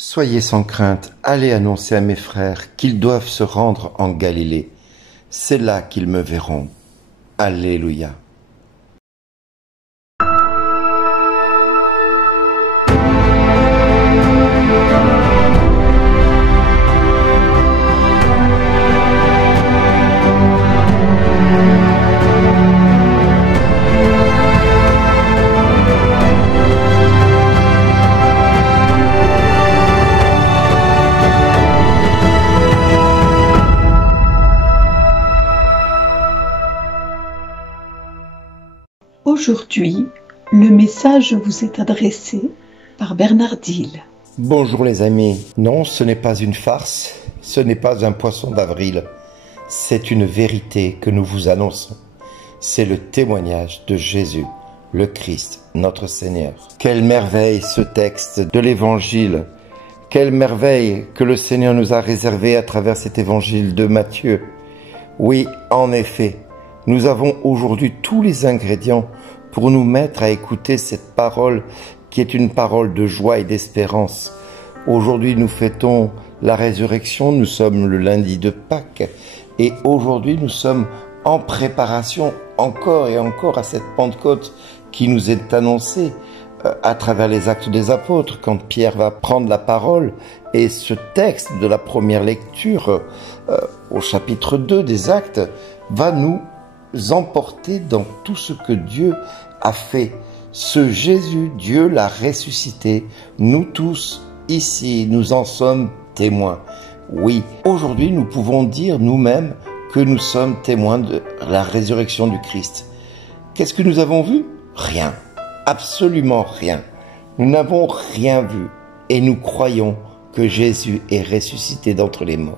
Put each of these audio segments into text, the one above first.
Soyez sans crainte, allez annoncer à mes frères qu'ils doivent se rendre en Galilée. C'est là qu'ils me verront. Alléluia. Aujourd'hui, le message vous est adressé par Bernard Dille. Bonjour les amis. Non, ce n'est pas une farce, ce n'est pas un poisson d'avril. C'est une vérité que nous vous annonçons. C'est le témoignage de Jésus, le Christ, notre Seigneur. Quelle merveille ce texte de l'Évangile. Quelle merveille que le Seigneur nous a réservé à travers cet Évangile de Matthieu. Oui, en effet, nous avons aujourd'hui tous les ingrédients pour nous mettre à écouter cette parole qui est une parole de joie et d'espérance. Aujourd'hui, nous fêtons la résurrection, nous sommes le lundi de Pâques et aujourd'hui, nous sommes en préparation encore et encore à cette Pentecôte qui nous est annoncée à travers les Actes des Apôtres, quand Pierre va prendre la parole. Et ce texte de la première lecture au chapitre 2 des Actes va nous emporter dans tout ce que Dieu a fait. Ce Jésus, Dieu l'a ressuscité. Nous tous, ici, nous en sommes témoins. Oui, aujourd'hui, nous pouvons dire nous-mêmes que nous sommes témoins de la résurrection du Christ. Qu'est-ce que nous avons vu? Rien. Absolument rien. Nous n'avons rien vu. Et nous croyons que Jésus est ressuscité d'entre les morts.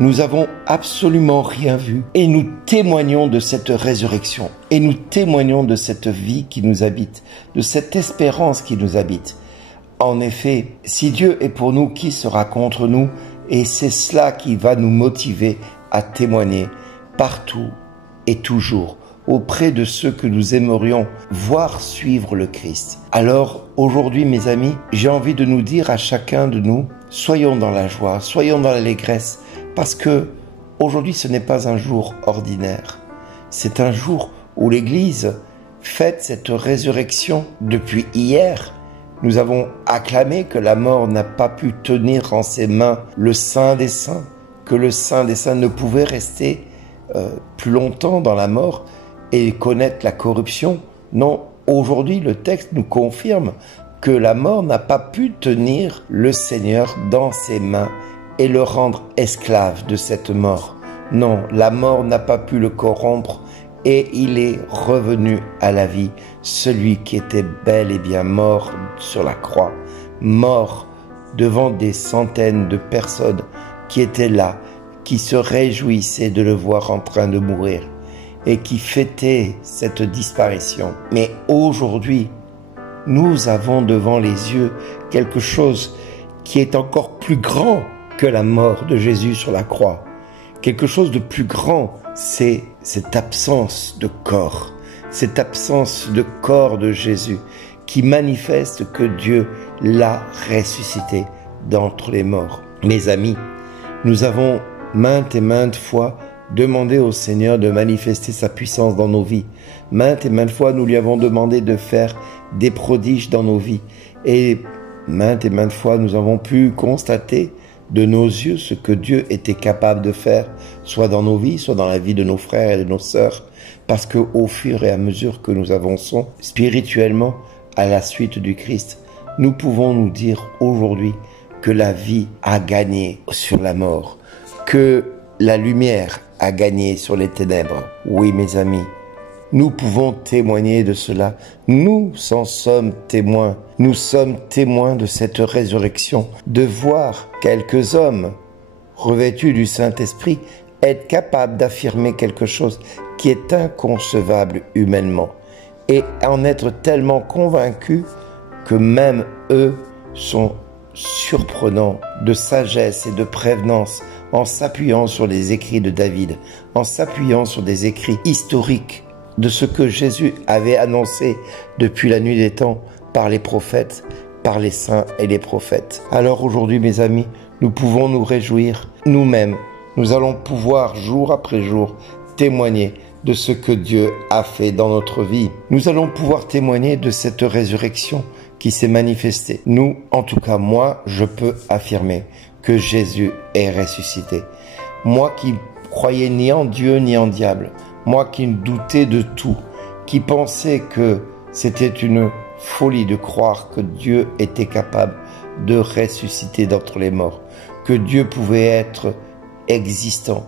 Nous avons absolument rien vu et nous témoignons de cette résurrection et nous témoignons de cette vie qui nous habite, de cette espérance qui nous habite. En effet, si Dieu est pour nous, qui sera contre nous? Et c'est cela qui va nous motiver à témoigner partout et toujours auprès de ceux que nous aimerions voir suivre le Christ. Alors aujourd'hui, mes amis, j'ai envie de nous dire à chacun de nous, soyons dans la joie, soyons dans l'allégresse, parce que aujourd'hui ce n'est pas un jour ordinaire. C'est un jour où l'Église fête cette résurrection. Depuis hier, nous avons acclamé que la mort n'a pas pu tenir en ses mains le Saint des Saints, que le Saint des Saints ne pouvait rester plus longtemps dans la mort et connaître la corruption. Non, aujourd'hui le texte nous confirme que la mort n'a pas pu tenir le Seigneur dans ses mains et le rendre esclave de cette mort. Non, la mort n'a pas pu le corrompre et il est revenu à la vie, celui qui était bel et bien mort sur la croix, mort devant des centaines de personnes qui étaient là, qui se réjouissaient de le voir en train de mourir et qui fêtaient cette disparition. Mais aujourd'hui, nous avons devant les yeux quelque chose qui est encore plus grand que la mort de Jésus sur la croix. Quelque chose de plus grand, c'est cette absence de corps de Jésus qui manifeste que Dieu l'a ressuscité d'entre les morts. Mes amis, nous avons maintes et maintes fois demandé au Seigneur de manifester sa puissance dans nos vies. Maintes et maintes fois, nous lui avons demandé de faire des prodiges dans nos vies. Et maintes fois, nous avons pu constater de nos yeux ce que Dieu était capable de faire, soit dans nos vies, soit dans la vie de nos frères et de nos sœurs, parce que au fur et à mesure que nous avançons spirituellement à la suite du Christ, nous pouvons nous dire aujourd'hui que la vie a gagné sur la mort, que la lumière a gagné sur les ténèbres. Oui, mes amis, nous pouvons témoigner de cela. Nous en sommes témoins. Nous sommes témoins de cette résurrection. De voir quelques hommes revêtus du Saint-Esprit être capables d'affirmer quelque chose qui est inconcevable humainement. Et en être tellement convaincus que même eux sont surprenants de sagesse et de prévenance en s'appuyant sur les écrits de David, en s'appuyant sur des écrits historiques de ce que Jésus avait annoncé depuis la nuit des temps par les prophètes, par les saints et les prophètes. Alors aujourd'hui, mes amis, nous pouvons nous réjouir nous-mêmes. Nous allons pouvoir, jour après jour, témoigner de ce que Dieu a fait dans notre vie. Nous allons pouvoir témoigner de cette résurrection qui s'est manifestée. Nous, en tout cas moi, je peux affirmer que Jésus est ressuscité. Moi qui croyais ni en Dieu ni en diable, moi qui doutais de tout, qui pensais que c'était une folie de croire que Dieu était capable de ressusciter d'entre les morts, que Dieu pouvait être existant,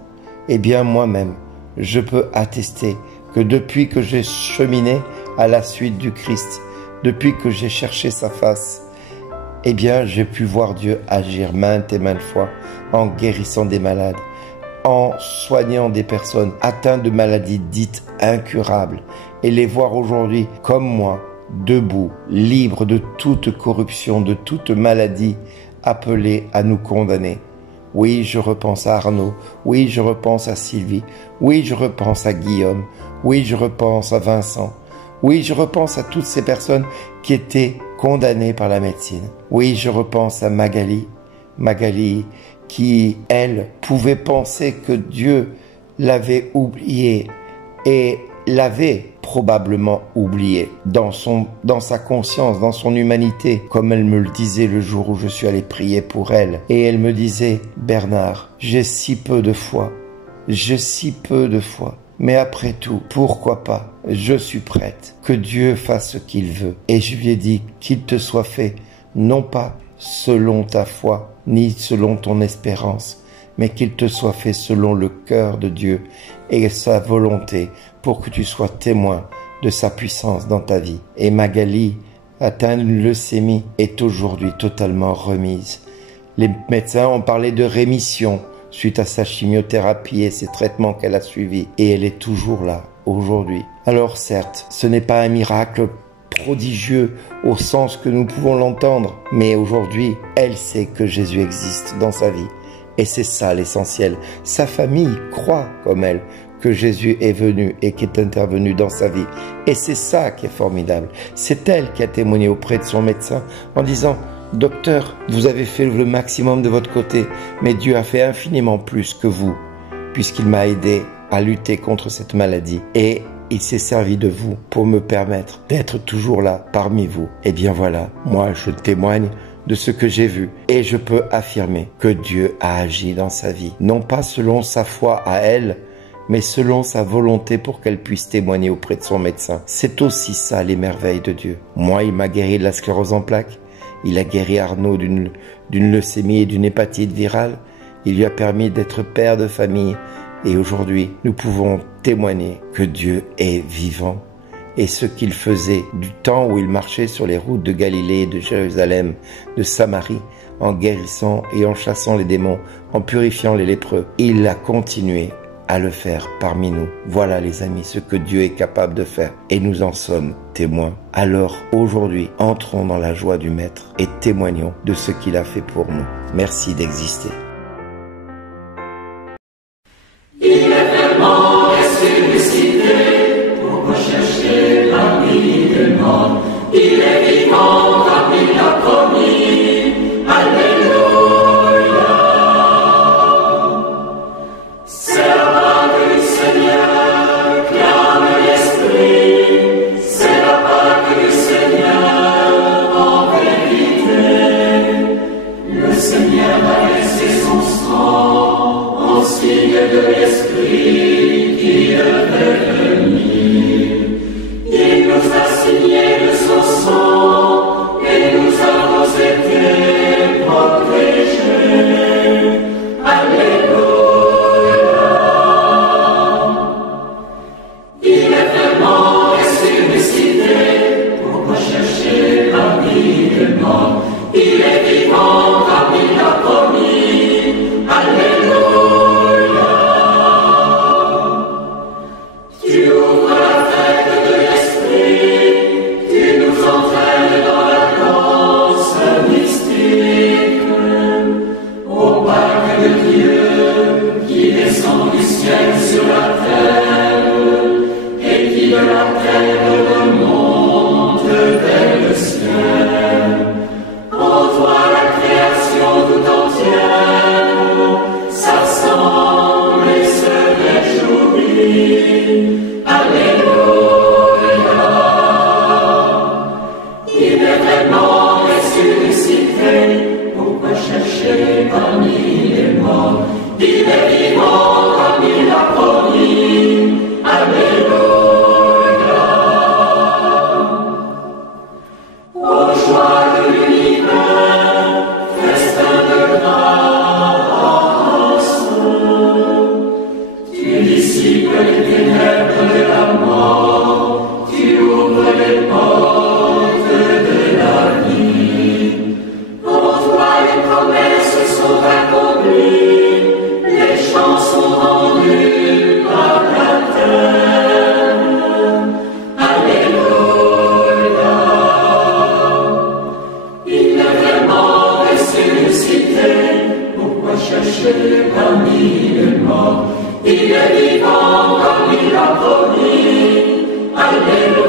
eh bien moi-même, je peux attester que depuis que j'ai cheminé à la suite du Christ, depuis que j'ai cherché sa face, eh bien j'ai pu voir Dieu agir maintes et maintes fois en guérissant des malades, en soignant des personnes atteintes de maladies dites incurables, et les voir aujourd'hui comme moi, debout, libres de toute corruption, de toute maladie, appelée à nous condamner. Oui, je repense à Arnaud. Oui, je repense à Sylvie. Oui, je repense à Guillaume. Oui, je repense à Vincent. Oui, je repense à toutes ces personnes qui étaient condamnées par la médecine. Oui, je repense à Magali. Magali qui, elle, pouvait penser que Dieu l'avait oubliée et l'avait probablement oublié dans sa conscience, dans son humanité, comme elle me le disait le jour où je suis allé prier pour elle. Et elle me disait, Bernard, j'ai si peu de foi, mais après tout, pourquoi pas, je suis prête, que Dieu fasse ce qu'il veut. Et je lui ai dit, qu'il te soit fait, non pas selon ta foi, ni selon ton espérance, mais qu'il te soit fait selon le cœur de Dieu et sa volonté, pour que tu sois témoin de sa puissance dans ta vie. Et Magali, atteinte d'une leucémie, est aujourd'hui totalement remise. Les médecins ont parlé de rémission suite à sa chimiothérapie et ses traitements qu'elle a suivis. Et elle est toujours là, aujourd'hui. Alors certes, ce n'est pas un miracle prodigieux au sens que nous pouvons l'entendre, mais aujourd'hui, elle sait que Jésus existe dans sa vie. Et c'est ça l'essentiel. Sa famille croit comme elle que Jésus est venu et qui est intervenu dans sa vie. Et c'est ça qui est formidable. C'est elle qui a témoigné auprès de son médecin en disant « Docteur, vous avez fait le maximum de votre côté, mais Dieu a fait infiniment plus que vous, puisqu'il m'a aidé à lutter contre cette maladie. Et il s'est servi de vous pour me permettre d'être toujours là parmi vous. » Et bien voilà, moi je témoigne de ce que j'ai vu et je peux affirmer que Dieu a agi dans sa vie, non pas selon sa foi à elle, mais selon sa volonté pour qu'elle puisse témoigner auprès de son médecin. C'est aussi ça les merveilles de Dieu. Moi, il m'a guéri de la sclérose en plaques, il a guéri Arnaud d'une leucémie et d'une hépatite virale, il lui a permis d'être père de famille et aujourd'hui, nous pouvons témoigner que Dieu est vivant. Et ce qu'il faisait du temps où il marchait sur les routes de Galilée, de Jérusalem, de Samarie, en guérissant et en chassant les démons, en purifiant les lépreux, il a continué à le faire parmi nous. Voilà les amis, ce que Dieu est capable de faire et nous en sommes témoins. Alors aujourd'hui, entrons dans la joie du Maître et témoignons de ce qu'il a fait pour nous. Merci d'exister. Il est vraiment ressuscité pour rechercher parmi les morts. Il est vivant comme il l'a promis. Alléluia. C'est la part du Seigneur, clame l'Esprit. C'est la part du Seigneur en vérité. Le Seigneur a laissé son sang en signe de l'Esprit qui devait venir. Il nous a signé de son sang et nous avons été protégés. Alléluia. Il est vraiment ressuscité pour rechercher parmi les morts. Il est vivant comme il l'a promis. Alléluia. chercher parmi les morts. Il est vivant comme il l'a promis. Alléluia.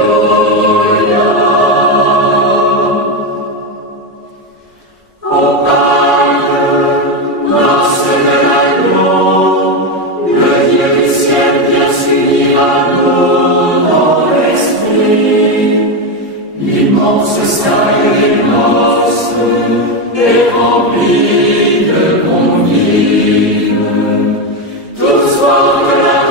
Au Pâques, noce de l'agneau, le Dieu du ciel vient s'unir à nous dans l'esprit. L'immense salle des noces est remplie de convives. Tous portent la